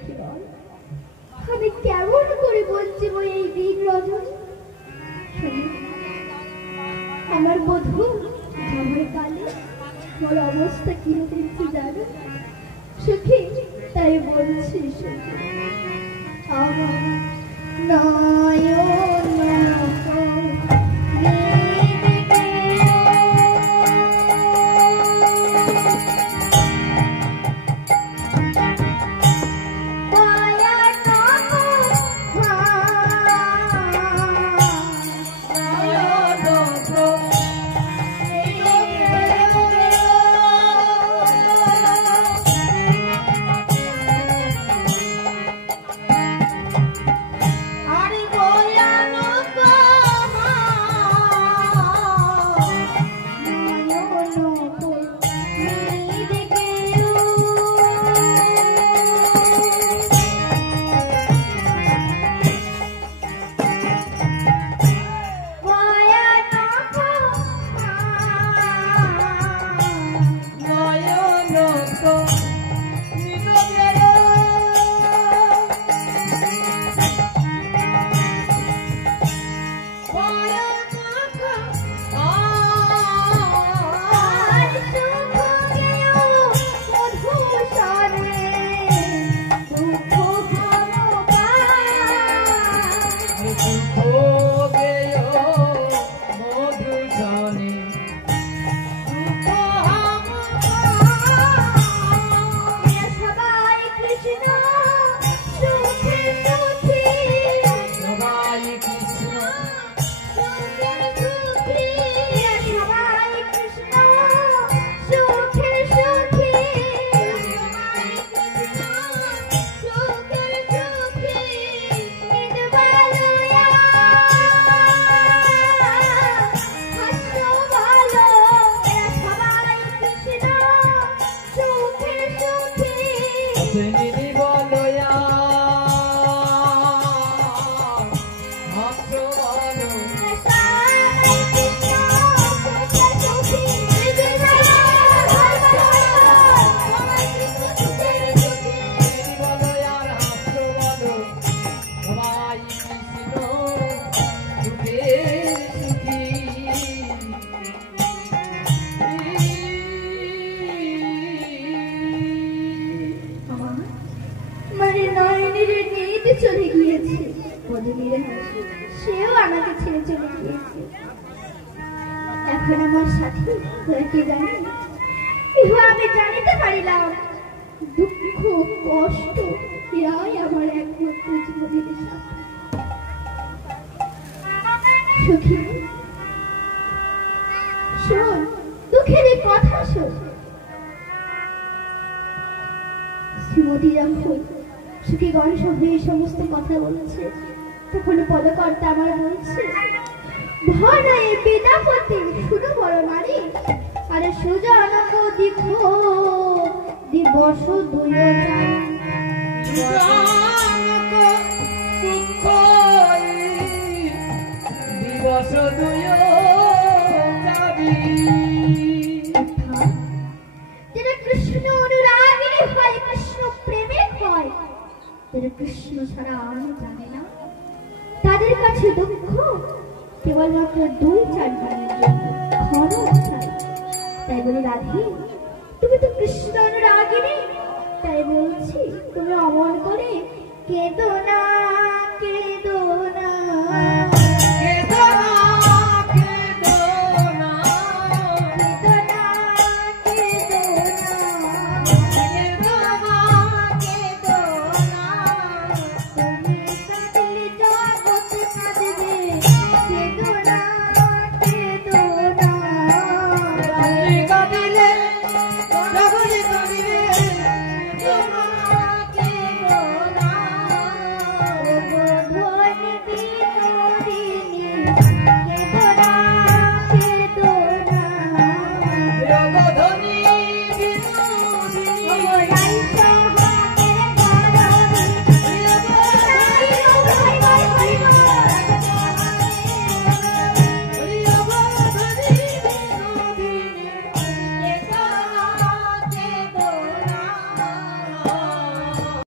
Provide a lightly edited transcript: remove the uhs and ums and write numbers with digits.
সখী বল, আমি কেমন করে বঞ্চিব এই দিন রজনী? আমার বধূ আমার কালে তোর অবস্থা কি দেখছি জানো সখী? তাই বলছি সখী, আমার নয়ন চলে গিয়েছে, সেও আমাকে ছেড়ে চলে গিয়েছে। এখন আমার সাথে কে জানি, ইহা আমি জানিতে পারিলাম দুঃখ কষ্ট এরাই আমার একমাত্র জীবনের সাথে। সখী শোন, দুঃখের এই কথা শোন। শ্রীমতী যখন সুখী গণেশ এই সমস্ত কথা বলছে, তখন পদকর্তা আমার বলছে, ভরায় বিদাপতি শুধু বড় নারী, আরে সুজনক দীর্ঘ দিবস দুই দিবস দুই যারা কৃষ্ণ অনুরাগিনী হয়, কৃষ্ণ প্রেমিক হয়, যারা কৃষ্ণ ছাড়া আর জানে না, তাদের কাছে দুঃখ কেবলমাত্র 2-4 দিনের জন্য, ক্ষণ ছাড়া। তাই বলি রাধে, তুমি তো কৃষ্ণ অনুরাগিনী, তাই বলছি তুমি অমর করে কেঁদো না।